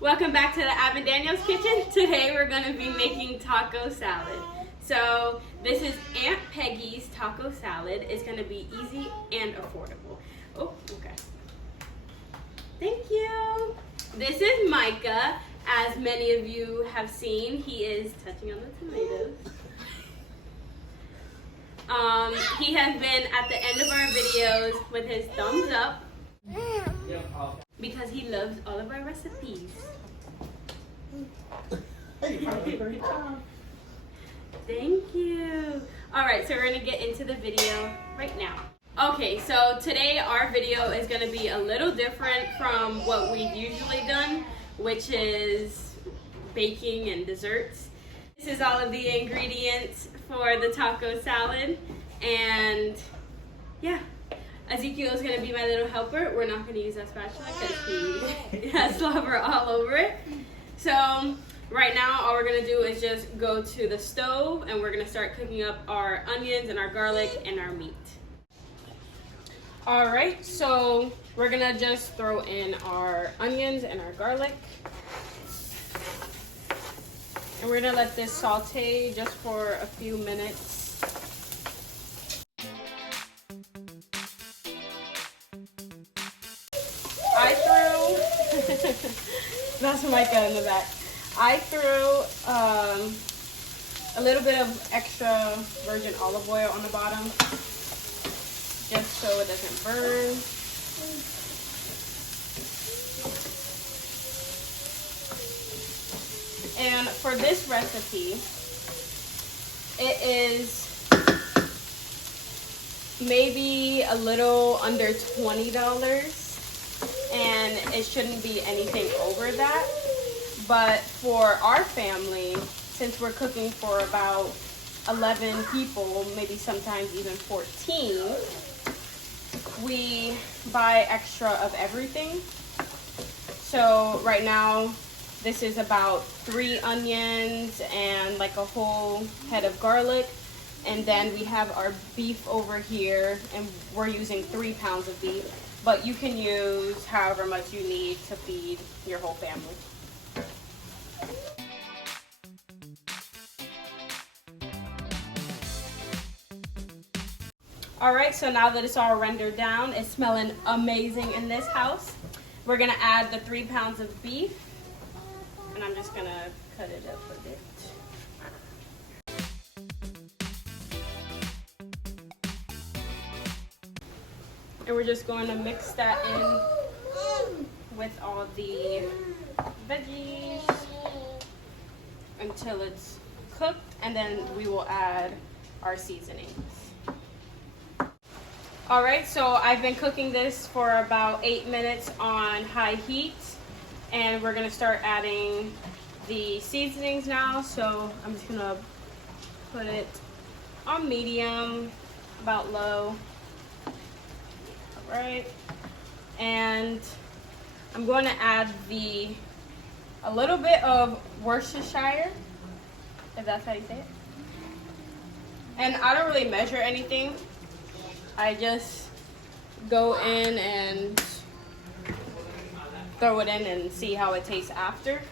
Welcome back to the Ab and Daniel's kitchen. Today we're going to be making taco salad. So this is Aunt Peggy's taco salad. It's going to be easy and affordable. Oh, okay. Thank you. This is Micah. As many of you have seen, he is touching on the tomatoes. He has been at the end of our videos with his thumbs up because he loves all of our recipes. Thank you. Alright, so we're going to get into the video right now. Okay, so today our video is going to be a little different from what we've usually done, which is baking and desserts. This is all of the ingredients for the taco salad, and yeah, Ezekiel is going to be my little helper. We're not going to use that spatula because he has slobber all over it. So right now all we're going to do is just go to the stove and we're going to start cooking up our onions and our garlic and our meat. Alright, so we're going to just throw in our onions and our garlic. And we're going to let this saute just for a few minutes. That's Micah in the back. I threw a little bit of extra virgin olive oil on the bottom, just so it doesn't burn. And for this recipe, it is maybe a little under $20. And it shouldn't be anything over that. But for our family, since we're cooking for about 11 people, maybe sometimes even 14, we buy extra of everything. So right now, this is about 3 onions and like a whole head of garlic. And then we have our beef over here, and we're using 3 pounds of beef. But you can use however much you need to feed your whole family. Alright, so now that it's all rendered down, it's smelling amazing in this house. We're going to add the 3 pounds of beef. And I'm just going to cut it up a bit. And we're just going to mix that in with all the veggies until it's cooked, and then we will add our seasonings. Alright, so I've been cooking this for about 8 minutes on high heat, and we're going to start adding the seasonings now. So I'm just going to put it on medium, about low. Right, and I'm going to add a little bit of Worcestershire, if that's how you say it. And I don't really measure anything. I just go in and throw it in and see how it tastes after.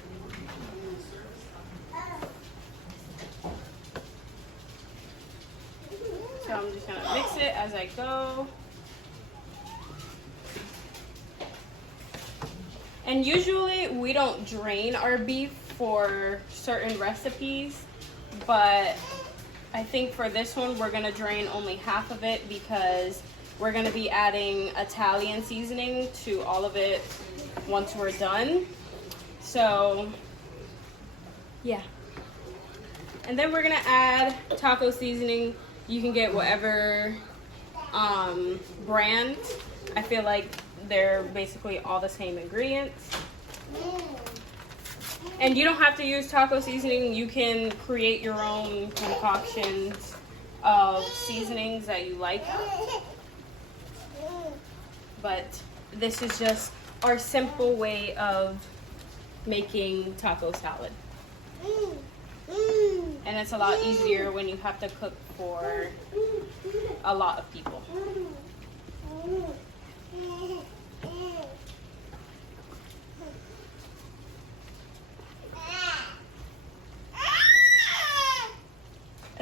So I'm just going to mix it as I go. And usually we don't drain our beef for certain recipes, but I think for this one we're gonna drain only half of it because we're gonna be adding Italian seasoning to all of it once we're done. So yeah. And then we're gonna add taco seasoning. You can get whatever brand. I feel like they're basically all the same ingredients. And you don't have to use taco seasoning. You can create your own concoctions of seasonings that you like. But this is just our simple way of making taco salad. And it's a lot easier when you have to cook for a lot of people.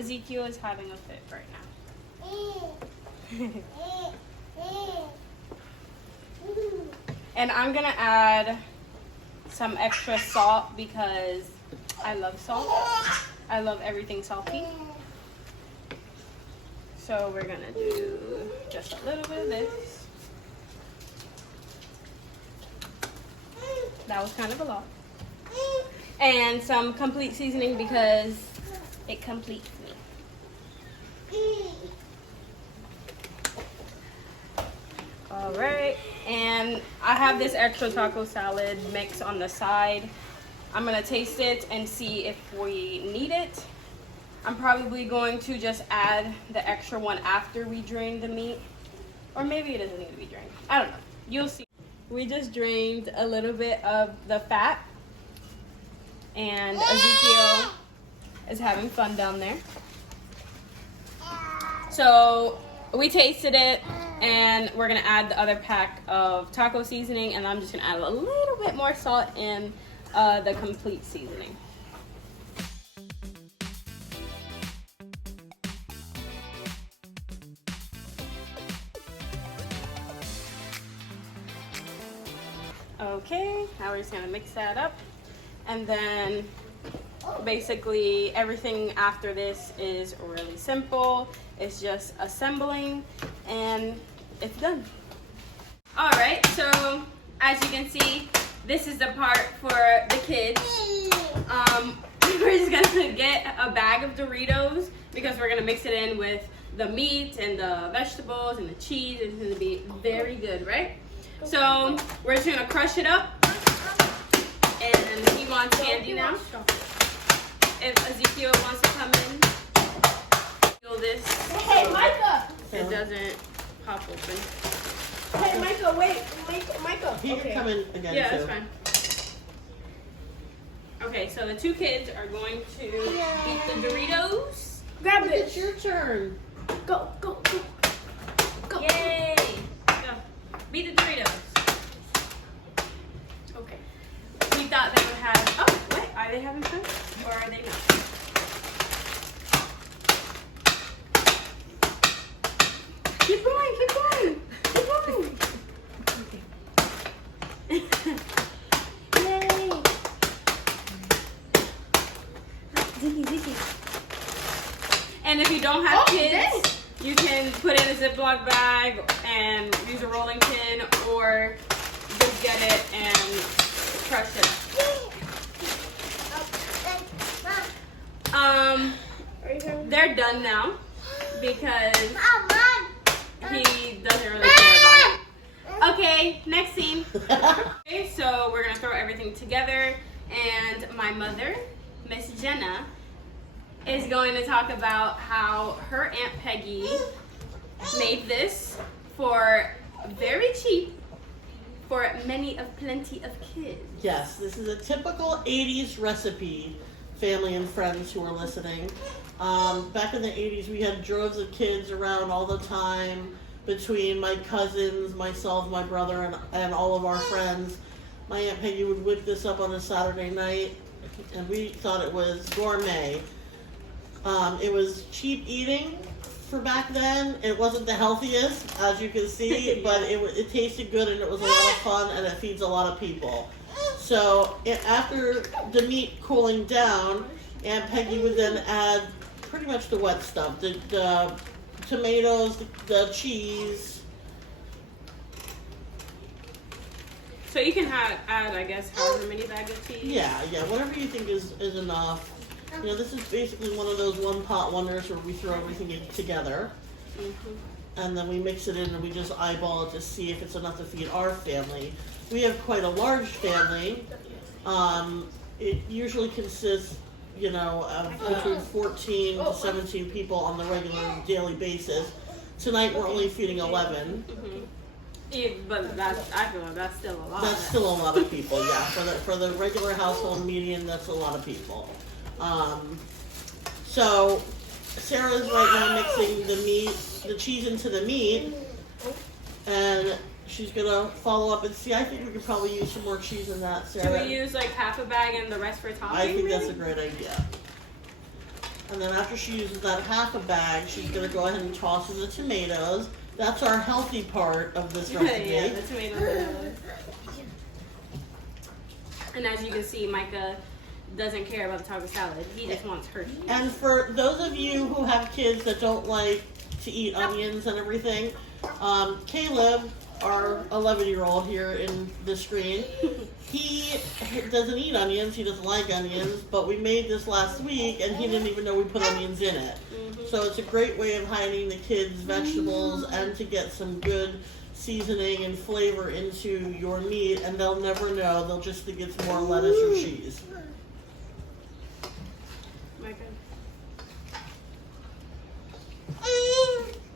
Ezekiel is having a fit right now. And I'm gonna add some extra salt because I love salt. I love everything salty. So we're gonna do just a little bit of this. That was kind of a lot. And some complete seasoning because it completes me. All right, and I have this extra taco salad mix on the side. I'm gonna taste it and see if we need it. I'm probably going to just add the extra one after we drain the meat. Or maybe it doesn't need to be drained. I don't know. You'll see. We just drained a little bit of the fat. And Ezekiel is having fun down there. So we tasted it and we're gonna add the other pack of taco seasoning, and I'm just gonna add a little bit more salt in the complete seasoning. Okay, now we're just gonna mix that up, and then basically everything after this is really simple. It's just assembling and it's done. All right, so as you can see, this is the part for the kids. We're just gonna get a bag of Doritos because we're gonna mix it in with the meat and the vegetables and the cheese. It's gonna be very good, right? So we're just gonna crush it up, and he wants candy now. If Ezekiel wants to come in, feel this. Hey, Micah! It doesn't pop open. Hey, Micah, wait, Micah. He can come in again. Yeah, too. that's fine. Okay, so the two kids are going to eat the Doritos. Grab it. It's your turn. Go, go, go. Go. Yay! Go. Beat the Doritos. Okay. We thought they would have. Oh, wait. Are they having fun? Or are they not? Keep going, keep going. Keep going. Yay! Ziggy. And if you don't have kids, you can put it in a Ziploc bag and use a rolling pin, or just get it and crush it. They're done now because he doesn't really care about it. Okay, next scene. Okay, so we're gonna throw everything together, and my mother, Miss Jenna, is going to talk about how her Aunt Peggy made this for very cheap for plenty of kids. Yes, this is a typical 80s recipe, family and friends who are listening. Back in the 80s, we had droves of kids around all the time between my cousins, myself, my brother, and all of our friends. My Aunt Peggy would whip this up on a Saturday night, and we thought it was gourmet. It was cheap eating for back then. It wasn't the healthiest, as you can see, but it tasted good and it was a lot of fun, and it feeds a lot of people. So after the meat cooling down, Aunt Peggy would then add pretty much the wet stuff, the tomatoes, the cheese. So you can add, I guess, however many bags of cheese. Yeah, whatever you think is enough. You know, this is basically one of those one-pot wonders where we throw everything in together. Mm-hmm. And then we mix it in and we just eyeball it to see if it's enough to feed our family. We have quite a large family. It usually consists, of between 14 to 17 people on the regular daily basis. Tonight we're only feeding 11. Mm-hmm. Yeah, but I feel like that's still a lot. That's still a lot of people, yeah. For the regular household median, that's a lot of people. So Sarah's right now mixing the cheese into the meat, and she's gonna follow up and see. I think we could probably use some more cheese in that, Sarah. Should we use like half a bag and the rest for topping? I think that's a great idea. And then after she uses that half a bag, she's going to go ahead and toss in the tomatoes. That's our healthy part of this recipe. Yeah, the tomatoes. And as you can see, Micah doesn't care about the taco salad. He just wants her cheese. And for those of you who have kids that don't like to eat onions and everything, Caleb, our 11-year-old here in the screen, he doesn't eat onions. He doesn't like onions, but we made this last week and he didn't even know we put onions in it. So it's a great way of hiding the kids' vegetables and to get some good seasoning and flavor into your meat, and they'll never know. They'll just think it's more lettuce or cheese.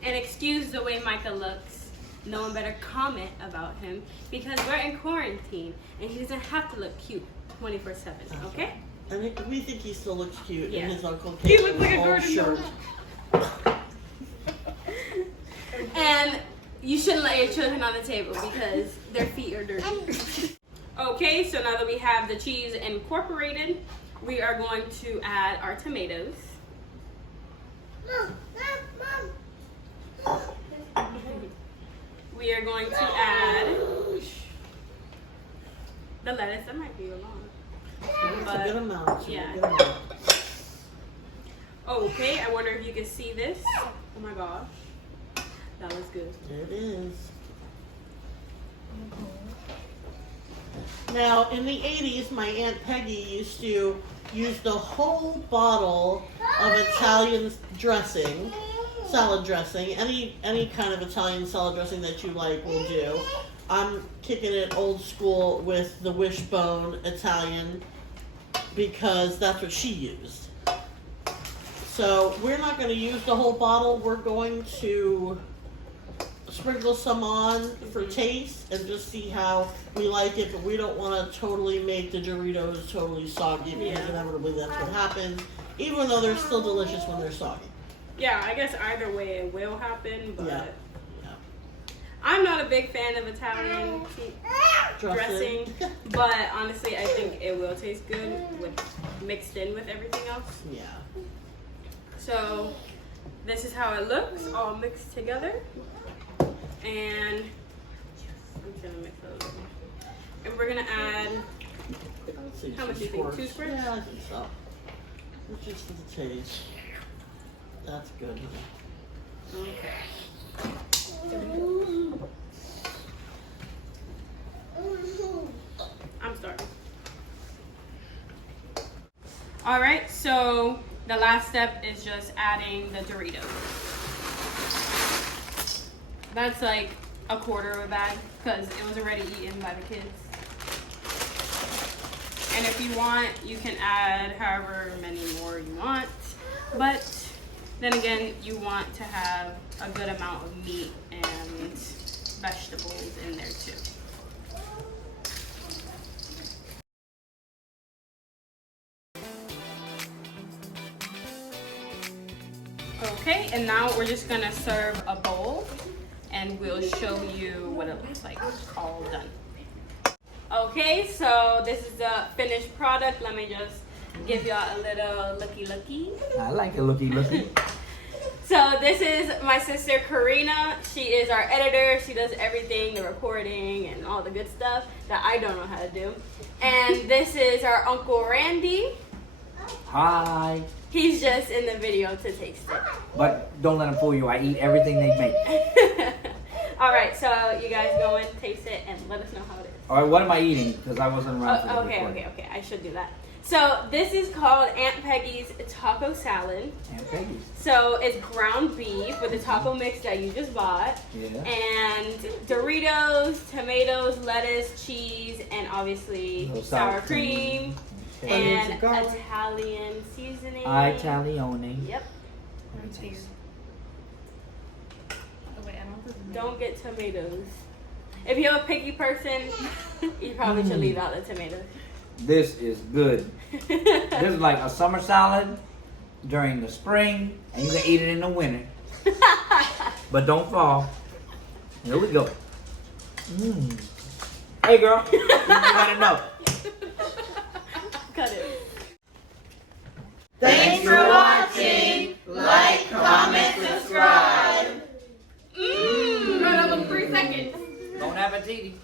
And excuse the way Micah looks. No one better comment about him because we're in quarantine and he doesn't have to look cute 24/7. Okay? And we think he still looks cute Yeah. in his Uncle He Caleb's looks like a old garden shirt. And you shouldn't let your children on the table because their feet are dirty. Okay, so now that we have the cheese incorporated, we are going to add our tomatoes. We are going to add the lettuce. That might be a lot. It's a good amount. Yeah. Okay, I wonder if you can see this. Oh my gosh. That was good. It is. Now, in the 80s, my Aunt Peggy used to use the whole bottle of Italian dressing, salad dressing, any kind of Italian salad dressing that you like will do. I'm kicking it old school with the wishbone Italian because that's what she used. So we're not going to use the whole bottle. We're going to sprinkle some on for taste and just see how we like it, but we don't want to totally make the Doritos totally soggy because inevitably that's what happens, even though they're still delicious when they're soggy. Yeah, I guess either way it will happen, but Yeah. I'm not a big fan of Italian dressing, but honestly I think it will taste good with mixed in with everything else. Yeah. So this is how it looks, all mixed together. And I'm just gonna mix it a little bit. And we're gonna add, how much do you think? 2 squirts? Yeah, I think so. It's just for the taste. That's good. Okay. I'm starting. All right, so the last step is just adding the Doritos. That's like a quarter of a bag because it was already eaten by the kids. And if you want, you can add however many more you want. But then again, you want to have a good amount of meat and vegetables in there too. Okay, and now we're just gonna serve a bowl and we'll show you what it looks like all done. Okay, so this is the finished product. Let me just give y'all a little looky. I like a looky. So this is my sister Karina. She is our editor. She does everything, the recording and all the good stuff that I don't know how to do. And this is our Uncle Randy. Hi. He's just in the video to taste it. But don't let them fool you. I eat everything they make. All right, so you guys go and taste it and let us know how it is. All right, what am I eating? Because I wasn't around for the recording. Okay. I should do that. So this is called Aunt Peggy's taco salad. Aunt Peggys. So it's ground beef with the taco mix that you just bought. Yeah. And Doritos, tomatoes, lettuce, cheese, and obviously sour cream. Okay. And Italian seasoning. Italione. Yep. Don't get tomatoes. If you're a picky person, you probably should leave out the tomatoes. This is good. This is like a summer salad during the spring, and you can eat it in the winter. But don't fall. Here we go. Hey, girl. You gotta know. Cut it. Thanks for watching. seconds. Bon appetit.